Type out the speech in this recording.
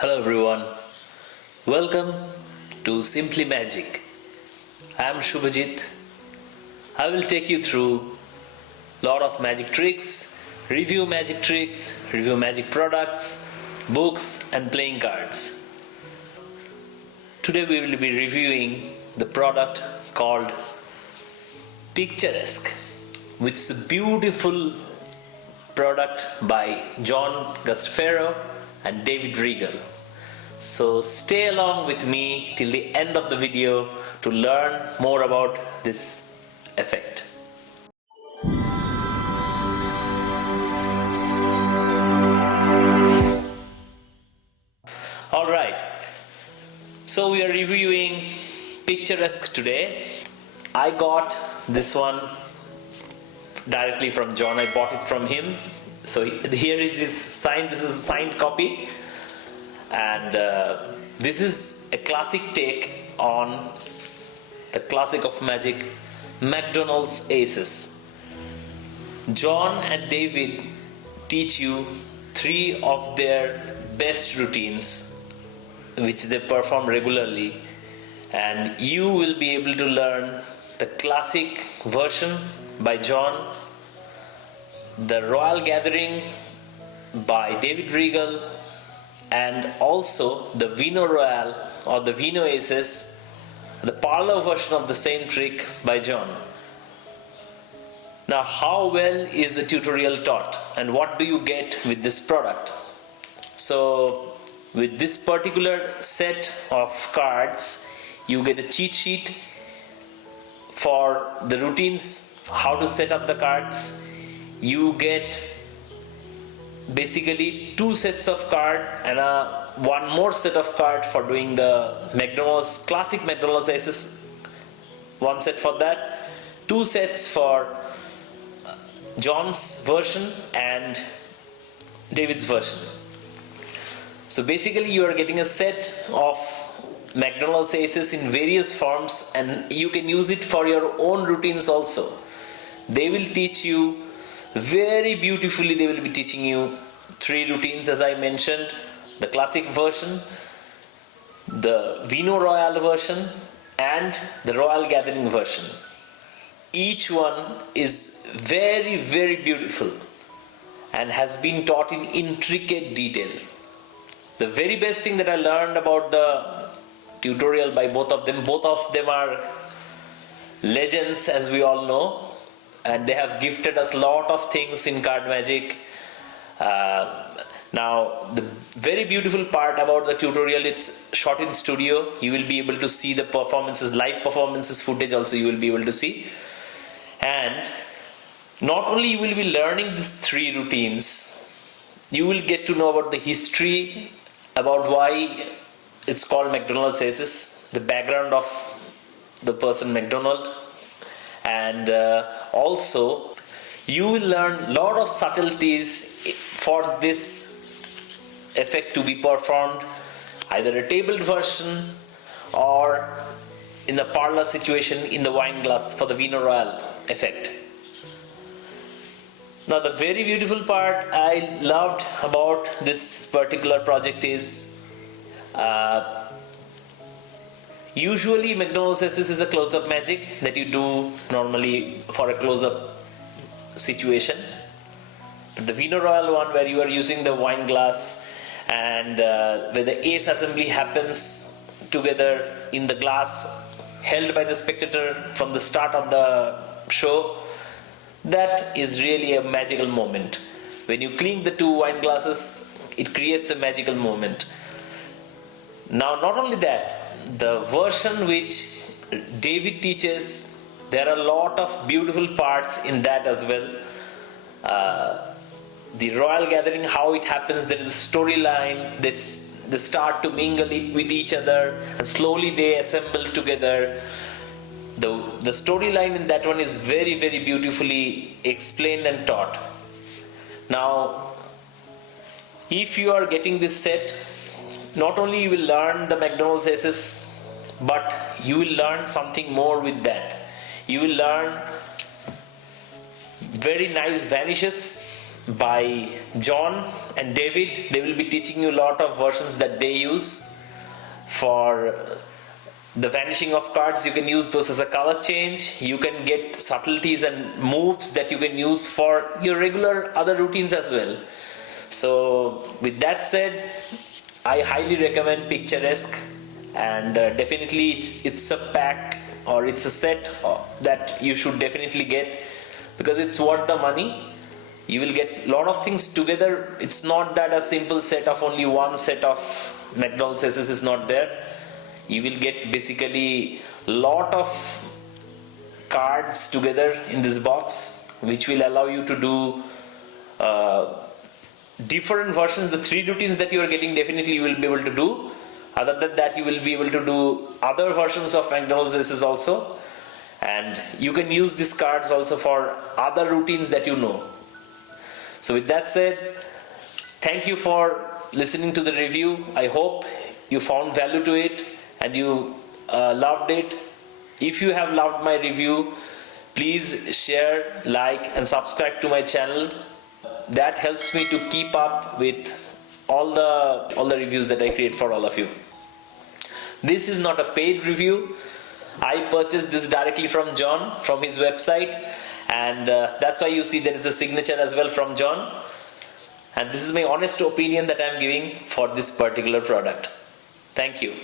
Hello everyone, welcome to Simply Magic. I am Shubhajit. I will take you through lot of magic tricks, review magic products, books and playing cards. Today we will be reviewing the product called Picturesque, which is a beautiful product by John Guastaferro and David Regal. So stay along with me till the end of the video to learn more about this effect. Alright, so we are reviewing Picturesque today. I got this one directly from John. I bought it from him. So here is his sign. This is a signed copy, and this is a classic take on the classic of magic, McDonald's Aces. John and David teach you 3 of their best routines which they perform regularly, and you will be able to learn the classic version by John, the Royal Gathering by David Regal, and also the Vino Royale or the Vino Aces, the parlor version of the same trick by John. Now, how well is the tutorial taught and what do you get with this product? So with this particular set of cards, you get a cheat sheet for the routines, how to set up the cards. You get basically 2 sets of card and one more set of card for doing the McDonald's, classic McDonald's Aces. 1 set for that, 2 sets for John's version and David's version. So basically you are getting a set of McDonald's Aces in various forms, and you can use it for your own routines also. They will teach you very beautifully. They will be teaching you 3 routines, as I mentioned: the classic version, the Vino Royale version, and the Royal Gathering version. Each one is very, very beautiful and has been taught in intricate detail. The very best thing that I learned about the tutorial by both of them are legends, as we all know, and they have gifted us a lot of things in card magic. Now, the very beautiful part about the tutorial, it's shot in studio. You will be able to see the performances, live performances footage also you will be able to see. And not only you will be learning these 3 routines, you will get to know about the history, about why it's called McDonald's Aces, the background of the person McDonald, and also you will learn a lot of subtleties for this effect to be performed, either a tabled version or in the parlor situation in the wine glass for the Vino Royale effect. Now, the very beautiful part I loved about this particular project is usually McDonald's Aces is a close-up magic that you do normally for a close-up situation. But the Vino Royale one, where you are using the wine glass and where the ace assembly happens together in the glass held by the spectator from the start of the show, that is really a magical moment. When you clink the 2 wine glasses, it creates a magical moment. Now, not only that, the version which David teaches, there are a lot of beautiful parts in that as well. The Royal Gathering, how it happens, there is a storyline. They start to mingle with each other and slowly they assemble together. The storyline in that one is very, very beautifully explained and taught. Now, if you are getting this set, not only you will learn the McDonald's Aces, but you will learn something more with that. You will learn very nice vanishes by John and David, they will be teaching you a lot of versions that they use for the vanishing of cards. You can use those as a color change. You can get subtleties and moves that you can use for your regular other routines as well. So with that said, I highly recommend Picturesque, and definitely it's a pack, or it's a set that you should definitely get, because it's worth the money. You will get a lot of things together. It's not that a simple set of only one set of McDonald's SS is not there. You will get basically a lot of cards together in this box, which will allow you to do different versions. The 3 routines that you are getting, definitely you will be able to do. Other than that, you will be able to do other versions of McDonald's SS also, and you can use these cards also for other routines that you know. So with that said, thank you for listening to the review. I hope you found value to it and you loved it. If you have loved my review, please share, like and subscribe to my channel. That helps me to keep up with all the reviews that I create for all of you. This is not a paid review. I purchased this directly from John, from his website, and that's why you see there is a signature as well from John. And this is my honest opinion that I am giving for this particular product. Thank you.